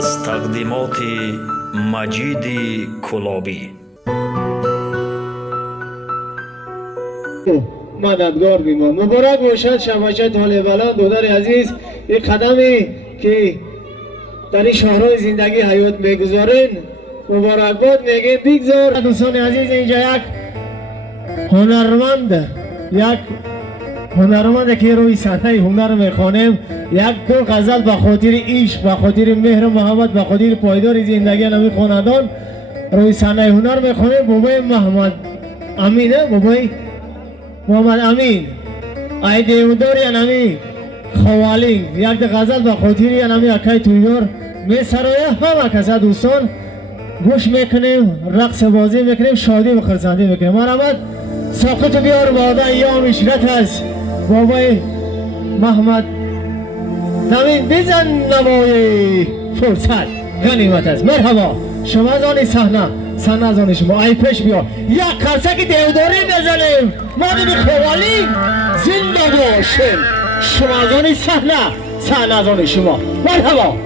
از تقدیمات مجید کلابی. مددگار بیمان مبارک باشد شبکه طالع بلند دختر عزیز. این قدمی که در این شهرهای زندگی حیات میگذارین مبارکباد میگیم بگذار. دوستان عزیز اینجا یک هنرمند که روی صحنه هنر میخوانیم، یک دو غزل به خاطر عشق، به خاطر مهر و محبت، به خاطر پایدار زندگی نمی خواندان روی صحنه هنر میخوانیم. بابای محمد امینه، بابای محمد امین ای دیودار ینمی خوالین یک دو غزل به خاطر ینمی اکای تویدار میسرایه. همه کسا دوستان گوش میکنیم، رقص بازی میکنیم، شادی و خرسندی میکنیم. مرحمت ساقط بیار بادا ایام اشرت هست بابای محمد نمین بزن نمای فرصت غنیمت است. مرحبا شما زانی صحنه زانی شما ای پیش بیا یک قرصه که دیوداری بزنیم مادر خوالی زنده باشیم. شما زانی صحنه زانی شما. مرحبا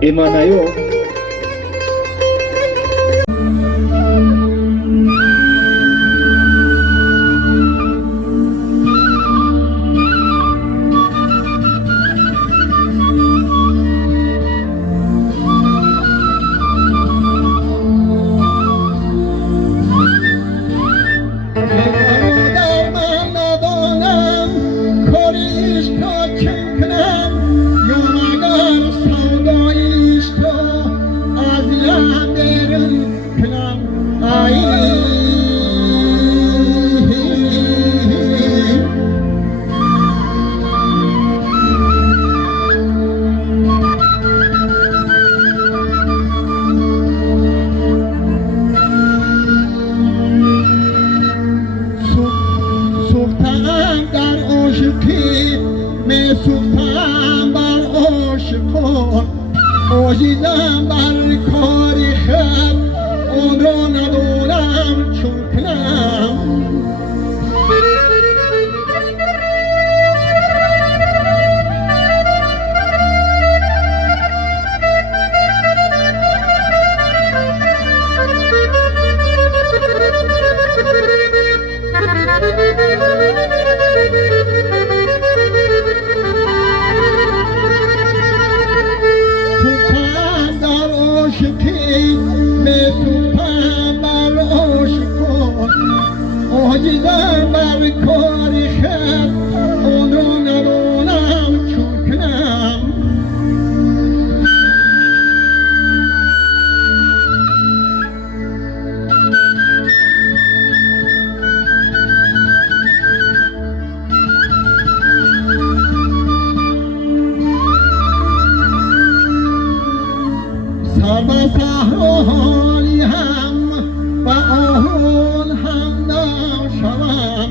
ایمانیو سوختم بر عاشقان عاجزم بر کار خود آن را ندارم چون کنم. عاجزم بر کار خود آن را ندانم چون کنم. سر به صحراهایی هم و آهون هم شوم.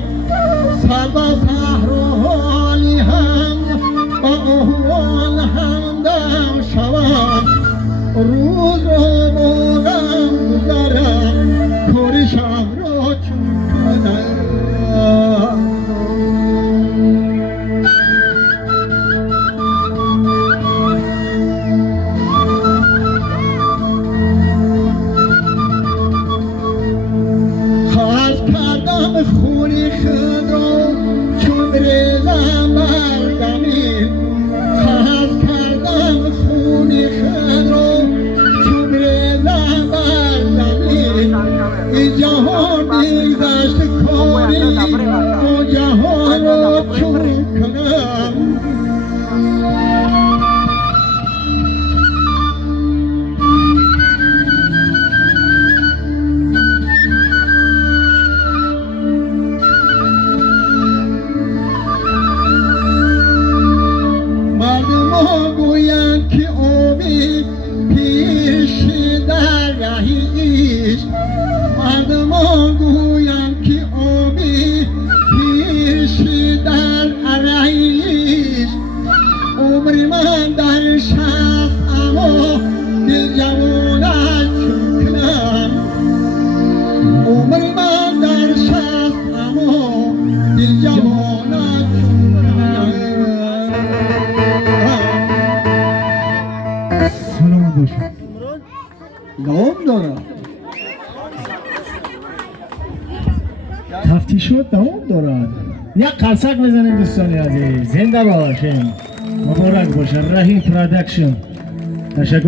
سر به صحراهایی هم و آهون هم شوم. روز را با غم گذرم کار شب را چون کنم. خوری خود را چون بریزم بر زمین. خواهد کردم خوری خود را چون بریزم بر زمین. این جهان بیگشت کاری اون جهان را چون کنم. گویند که امید پیش در رهیش. مردمان گویند که امید پیش در رهیش. عمر من در شب اما دل جوانت چون کنم. عمر من در شب اما دل جوانت چون کنم. دوام دارد. تفتیشات دوام دارد. یک قلسک بزنیم دوستان عزیز. زنده باشین. مبارک باشه. رحیم پرودکشن. تشکر.